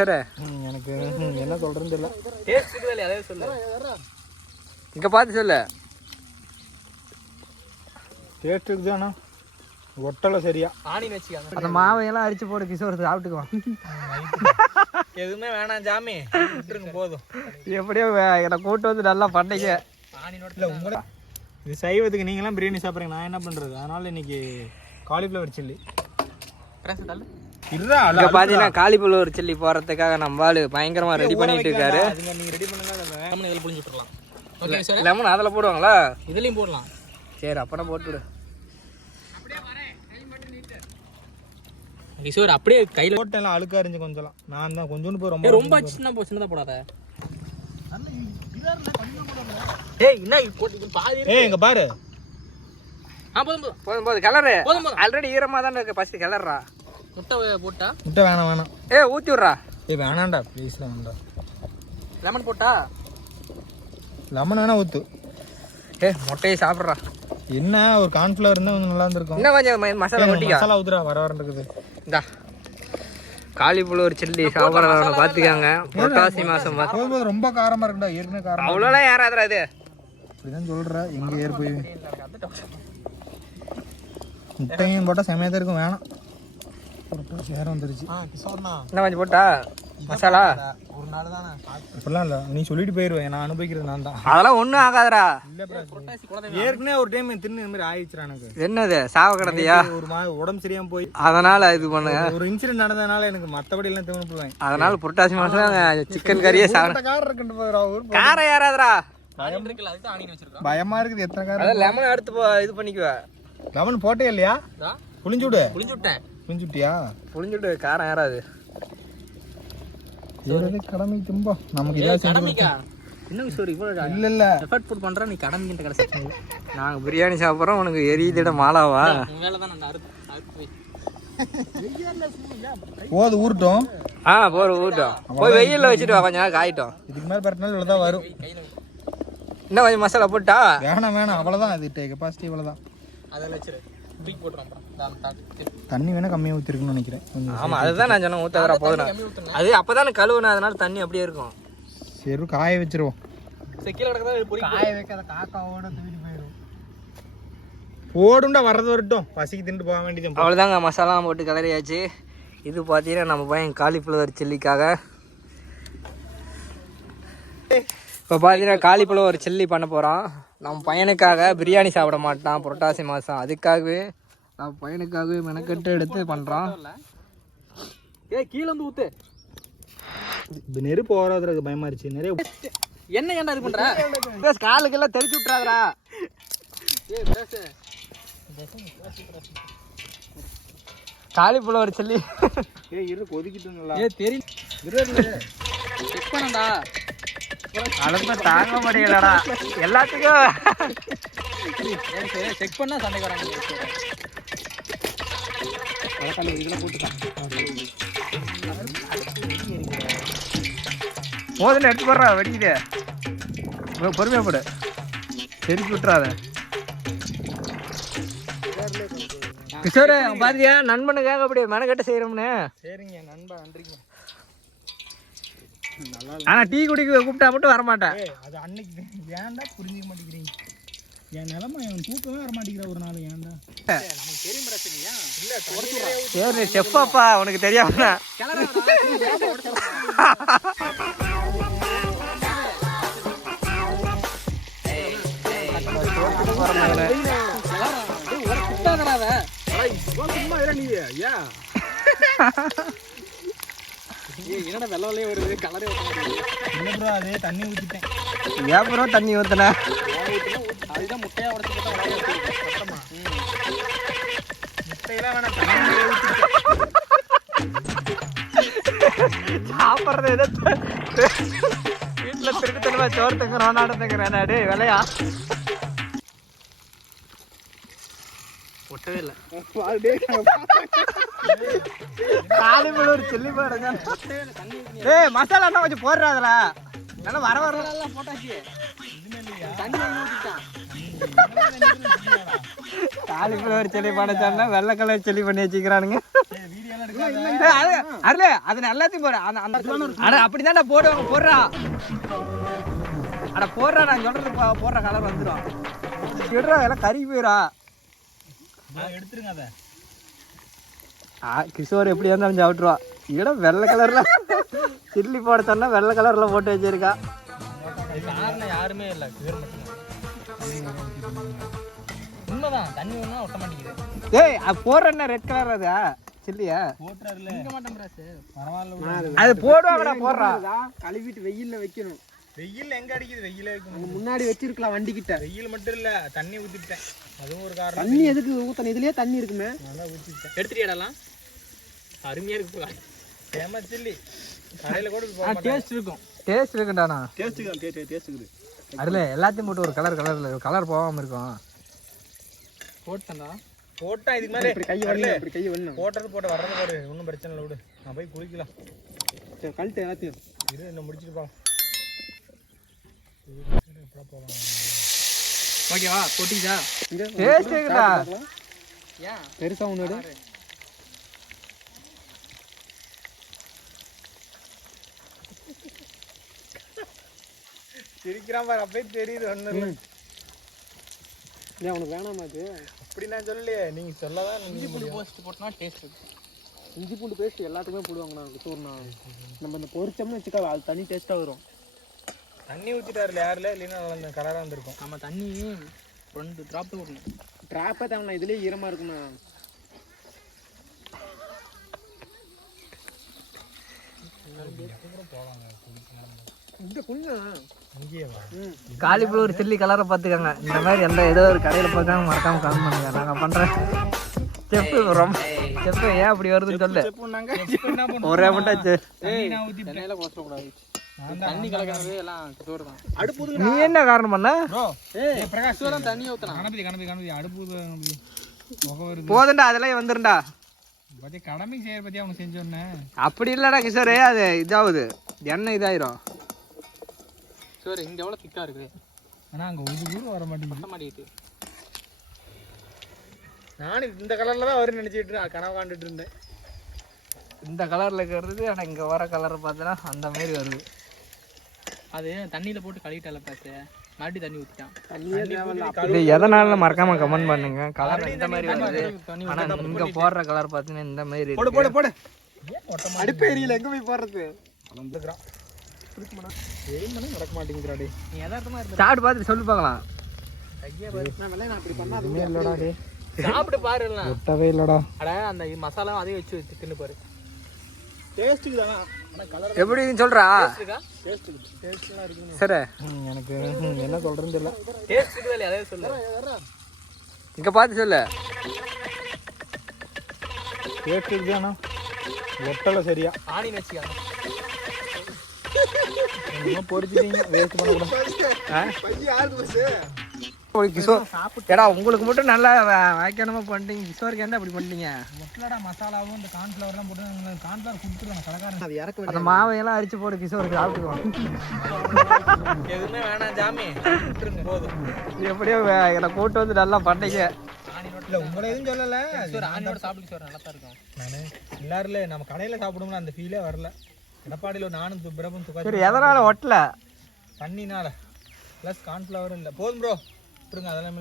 கிஷோர் எனக்கு என்ன சொல்றேன்னு தெரியல. டேஸ்ட் இருக்குதா அதே சொல்லு. இங்க பார்த்து சொல்லு. டேஸ்ட் இருக்குதானா ஒட்டலை சரியா ஆணின்னு வச்சுக்காங்க. அந்த மாவையெல்லாம் அரிச்சு போடு கிஷோர் சாப்பிட்டுக்குவான். எதுவுமே வேணாம் ஜாமி விட்டுருங்க போதும். எப்படியோ என்னை கூட்டு வந்து நல்லா பண்ணீங்க. இல்லை உங்களை இது சைவத்துக்கு நீங்களாம் பிரியாணி சாப்பிட்றீங்க, நான் என்ன பண்ணுறது? அதனால இன்னைக்கு காலிஃப்ளவர் சில்லி. இங்க பாத்தீங்கன்னா காலிஃப்ளவர் சில்லி போறதுக்காக நம்ம ஆளு பயங்கரமா ரெடி பண்ணிட்டு இருக்காரு. நீங்க ரெடி பண்ணுங்க. இதில் புளிஞ்சு விட்டுறலாம். லெமன் அதில் போடுவாங்களா? இதுலயும் போடலாம். சரி அப்பனா போட்டுவிடு கிஷோர். அப்படியே கையில் போட்டெல்லாம் அழுக்கா இருந்துச்சு கொஞ்சம். நான் தான் கொஞ்சோண்டு போய் ரொம்ப சின்னதாக போடாத. ஏய் என்ன பாதி. ஏய் இங்க பாரு. போதும் போதும் போதும் கலரு போதும். ஆல்ரெடி ஈரமாக தான் இருக்கு. ஃபஸ்ட்டு கலர்றா. முட்டை போட்டா முட்டை வேணாம். ஊற்றி விட்றா. வேணாண்டா ப்ளீஸ் வேண்டாம். லெமன் போட்டா லெமன் வேணா ஊற்று. முட்டையை சாப்பிட்றா. என்ன ஒரு கார்ன்ஃப்ளவர் இருந்தால் கொஞ்சம் நல்லா இருந்திருக்கும். இன்னும் கொஞ்சம் மசாலா ஊற்றிக்கா. மசாலா ஊற்றுறா வர இருக்குது. இந்தா காலிஃப்ளவர் சில்லி சாப்பிட்றவங்க பார்த்துக்காங்க. புரட்டாசி மாதம் பார்த்து ரொம்ப காரமாக இருக்குடா. ஏற்கனவே காரம் அவ்வளோலாம் ஏறாதுடா இது. அப்படிதான் சொல்கிற. எங்கே ஏறி போய் முட்டையும் போட்டால் செமையாக தான் இருக்கும். வேணாம் சேரம் வந்துருச்சு. என்ன கொஞ்சம் போட்டா மசாலா ஒரு நாள் தானே. அப்படிலாம் இல்லை, நீ சொல்லிட்டு போயிடுவேன். நான் அனுபவிக்கிறது நான் தான். அதெல்லாம் ஒன்றும் ஆகாதுடா. ஏற்கனவே ஒரு டைம் தின்னு இந்த மாதிரி ஆயிடுச்சுடா எனக்கு. என்னது சாவ கிடந்தியா? ஒரு மாதிரி உடம்பு சரியாம போய் அதனால இது பண்ண ஒரு இன்சிடென்ட் நடந்ததுனால எனக்கு மற்றபடி எல்லாம் தின்னு போவேன். அதனால புரட்டாசி மாசம் சிக்கன் கறியே சாப்பிட. காரம் ஏறாதுடா. பயமா இருக்குது. எத்தனை காரம்? லெமன் எடுத்து இது பண்ணிக்குவேன். லெமன் போட்டே இல்லையா? புளிஞ்சு விடு. புளிஞ்சுட்டேன். புளிஞ்சுட்டியா? புளிஞ்சுட்டு காரம் ஏறாது. கடமை தும்பா நமக்கு இதாக இன்னும் சார் இவ்வளோ இல்லை எஃபர்ட் போட் பண்ணுறேன். நீ கடமைக்கிட்ட கடைசி நாங்கள் பிரியாணி சாப்பிட்றோம். உனக்கு எரியுதிட மாலாவா? போது ஊறட்டும். ஊறட்டும். போய் வெயிலில் வச்சுட்டு வா, கொஞ்சம் காயிட்டோம். இதுக்கு மேலே பரட்டினாலும் இவ்வளோ தான் வரும். இன்னும் கொஞ்சம் மசாலா போட்டா வேணாம் அவ்வளோதான். அது கெப்பாசிட்டி இவ்வளோதான். அதில் வச்சிரு. தண்ணி வேணா கம்மியாக ஊற்றிருக்குன்னு நினைக்கிறேன். ஆமாம் அதுதான் நான் சொன்னேன். ஊற்ற போதும். அது அப்போ தானே கழுவுனா, அதனால தண்ணி அப்படியே இருக்கும். சரி காய வச்சிருவோம். காய வைக்காத காக்காவோட தூக்கிட்டு போயிடும். போடுண்டா வர்றது வரட்டும். பசிக்கு தின்ட்டு போக வேண்டியது. அவ்வளோதாங்க மசாலாம் போட்டு கிளறியாச்சு. இது பார்த்தீங்கன்னா நம்ம பையன் காலிஃப்ளவர் சில்லிக்காக. இப்போ பார்த்தீங்கன்னா காலிஃப்ளவர் சில்லி பண்ண போகிறோம். நம்ம பையனுக்காக. பிரியாணி சாப்பிட மாட்டான் புரட்டாசி மாதம். அதுக்காகவே நம்ம பையனுக்காகவே மெனக்கட்டு எடுத்து பண்ணுறோம். கீழே வந்து ஊற்று. இப்போ நெருப்பு ஓராதுக்கு பயமா இருந்துச்சு. நிறைய என்ன ஏன்டா இது பண்ணுற? காலுக்கெல்லாம் தெரிச்சு விட்றாதரா. காலிஃப்ளவர் சில்லி இரு கொதிக்கிட்டு. தெரியும் செக் பண்ணடா. அழுப்ப தாங்க முடியலடா எல்லாத்துக்கும். செக் பண்ணா சண்டைக்கு வராங்க. இதில் போட்டுட்டான் போதுன்னு எடுத்து போடுறா. வெடிக்குது. பொறுமையாக போடு. தெரிச்சு விட்டுறாத. கிஷோர் பாத்தியா நண்பனுக்காக அப்படி மெனக்கட்ட செய்யறோம்னு. சரிங்க நண்பா, நன்றிங்க. ஆனா டீ குடிக்க கூப்பிட்டா மட்டும் வரமாட்டேன். அது அன்னைக்கு ஏன்டா புரிஞ்சிக்க மாட்டேங்கிறீங்க? என் நிலமை என் தூக்கமே வர மாட்டேங்கிற ஒரு நாள். ஏன்டா நமக்கு தெரியும் பிரச்சனையா? சரி செஃப்பாப்பா உனக்கு தெரியாம என்னடா வெள்ளவலையே வருது. கலரே ப்ரோ அதே தண்ணி ஊற்றிட்டேன். ஏன் ப்ரோ தண்ணி ஊற்றின? அதுதான் முட்டையாக உடச்சு போட்டா முட்டையெல்லாம் வேணாம். சாப்பிட்றது எதோ வீட்டில் திருட்டுத்தனமா சோறு தங்குறோம் நாடத்துங்கிறேன். நாடு விலையா ஒட்டவே இல்லை. காலிஃப்ளவர் சில்லி போடுங்க. ஏய் மசாலா என்ன கொஞ்சம் போடுறாதுல. நல்லா வர வரலாம் போட்டாச்சு. காலிஃப்ளவர் சில்லி பண்ண சொன்னா வெள்ளை கலர் சில்லி பண்ணி வச்சுக்கிறானுங்க. அருளே அது எல்லாத்தையும் போறேன் அட அப்படிதான்டா போடுவாங்க போடுறா அட போடுறா நான் சொல்றது போடுற கலர் வந்துடும் விடுறா எல்லாம் கறி போயிடா எடுத்துருங்க அதை கிஷோர் எப்படி இருந்தாலும் சாப்பிட்டுருவா இடம் வெள்ளை கலர்ல சில்லி போட சொன்னா வெள்ளை கலர்ல போட்டு வச்சிருக்கா காரணம் யாருமே இல்லை கிஷோர் மட்டும் உண்மைதான் தண்ணி ஒன்றா ஒட்ட மாட்டேங்குது ஏய் அது போடுறேன்னா ரெட் கலர் அதா சில்லியா போட்டுறாருல இங்க மாட்டேன் பரவாயில்ல அது போடுவாங்கடா போடுறா கழுவிட்டு வெயில்ல வைக்கணும். வெயில் எங்க அடிக்குது வெயிலே வைக்கணும் முன்னாடி வச்சிருக்கலாம் வண்டி கிட்ட. வெயில் மட்டும் இல்ல தண்ணி ஊத்திட்டேன் அதுவும் ஒரு காரணம் தண்ணி எதுக்கு ஊத்தணும்? இதுலயே தண்ணி இருக்குமே. நல்லா ஊத்திட்டேன் எடுத்துட்டியாடலாம் அருமையா இருக்கு ஃபேமஸ் சில்லி கடையில கூட டேஸ்ட் இருக்கும் டேஸ்ட் இருக்குண்டாண்ணா டேஸ்ட்டுக்கு அதுல எல்லாத்தையும் போட்டு ஒரு கலர் போகாம இருக்கும் போட்டா போட்டா இதுக்கு மேலே இப்படி கை வரல இப்படி கை வரணும். போட்டது போட்டு வர்றது பாரு ஒன்றும் பிரச்சனை இல்லை விடு நான் போய் குளிக்கலாம் சரி கழட்டு எல்லாத்தையும். இது என்ன முடிச்சுட்டு போகலாம் ஓகேவா போட்டிச்சா இங்க டேஸ்ட் இருக்குடா ஏன் பெருசா ஒண்ணு சிரிக்கிறான் பாரு அப்பயே தெரியுது ஒண்ணு இல்லை ஏன் உனக்கு வேணாமா அது? அப்படி நான் சொல்லலையே நீங்க சொல்லதான் இஞ்சி பூண்டு போஸ்ட் போட்டா டேஸ்ட் இருக்கு இஞ்சி பூண்டு பேஸ்ட் எல்லாத்துக்குமே போடுவாங்கண்ணா கிஷோர்ண்ணா. நம்ம இந்த பொரிச்சோம்னு வச்சுக்கா அது தனி டேஸ்டா வரும். தண்ணி ஊத்திட்டாருல யாருல இல்லைன்னா அந்த கலரா இருந்திருக்கும் நம்ம தண்ணி 2 டிராப் ஊற்றணும் டிராப்பே தேவைண்ணா இதுலயே ஈரமா இருக்குண்ணா. இந்த கொஞ்சம் இங்கேயே வா காலிஃப்ளவர் சில்லி கலரை பார்த்துக்கோங்க இந்த மாதிரி ஏதோ ஒரு கடையில் பார்க்காம மறக்காம கமெண்ட் பண்ணுங்க நாங்கள் பண்ணுறேன் செப்பு ரொம்ப செப்பு ஏன் அப்படி வருதுன்னு சொல்லு ஒரே மட்டும் தண்ணி கலக்கிறது எல்லாம் கிஷோர் தான் அடுப்பு நீ என்ன காரணம் பண்ண பிரகாஷ் தண்ணி ஊற்றலாம் கணபதி அடுப்பு முகம் வருது போதுண்டா அதெல்லாம் வந்துருண்டா பத்தி கடமை செய்யற பத்தி அவனுக்கு செஞ்சோன்னே அப்படி இல்லடா கிஷோர் அது இதாகுது எண்ணெய் இதாயிரும் சார் இங்க எவ்வளவு திக்கா இருக்கு ஆனா அங்க ஒரு வர மாட்டேங்குது நானும் இந்த கலர்ல தான் வரும்னு நினைச்சிட்டு கனவு காண்டுட்டு இருந்தேன் இந்த கலர்ல இருக்கிறது ஆனா இங்க வர கலர் பார்த்தனா அந்த மாதிரி வருது அது தண்ணியில போட்டு கழுவிட்டால பாத்து மறுபடியும் தண்ணி ஊத்திட்டான் இது எதனால மறக்காம கமெண்ட் பண்ணுங்க கலர் இந்த மாதிரி வருது ஆனா இங்க போடுற கலர் பார்த்தீங்கன்னா இந்த மாதிரி போடு போடு போடு. அடுப்பு எரியல எங்க போய் போடுறது? நடக்க மாட்டேங்கிறாடே நீ யதார்த்தமா இருந்த சாப்பிட்டு பார்த்து சொல்லி பார்க்கலாம் கையே பாரு நான் அப்படி பண்ணாத இல்லடா டேய் சாப்பிட்டு பாரு எல்லாம் ஒட்டவே இல்லடா அட அந்த மசாலா அதே வச்சு தின்னு பாரு டேஸ்ட்டுக்கு தானா ஆனா கலர் எப்படின்னு சொல்றா இருக்கா டேஸ்ட்லாம் இருக்கு சரி எனக்கு என்ன சொல்றேன்னு தெரியல டேஸ்ட் இருக்குதா அதே சொல்லு இங்க பார்த்து சொல்லு டேஸ்ட் இருக்குதானா ஒட்டல சரியா ஆணி வச்சுக்காங்க என்ன பொரிச்சிட்டீங்க வேஸ்ட் பண்ணக்கூடாது கிஷோர் ஏடா உங்களுக்கு மட்டும் நல்லா வாய்க்கானமா பண்ணிட்டீங்க கிஷோருக்கு என்ன அப்படி பண்ணிட்டீங்க மொத்தலடா மசாலாவும் இந்த கார்ன்ஃப்ளவர்லாம் போட்டு கார்ன்ஃப்ளவர் கொடுத்துருவாங்க கடைக்காரன் அது இறக்க அந்த மாவையெல்லாம் அரிச்சு போடு கிஷோருக்கு சாப்பிட்டுக்குவோம் எதுவுமே வேணாம் ஜாமி விட்டுருங்க போதும் எப்படியோ என்னை கூட்டு வந்து நல்லா பண்ணீங்க இல்ல உங்களை எதுவும் சொல்லல ஆணியோட சாப்பிட்டு சார் நல்லா தான் இருக்கும் நானு எல்லாருல நம்ம கடையில சாப்பிடுவோம்ல அந்த ஃபீலே வரல எடப்பாடியில் நானும் பிரபும் சரி எதனால ஒட்டல தண்ணினால ப்ளஸ் கார்ன்ஃப்ளவரும் இல்லை போதும் ப்ரோ விட்டுருங்க அதெல்லாம்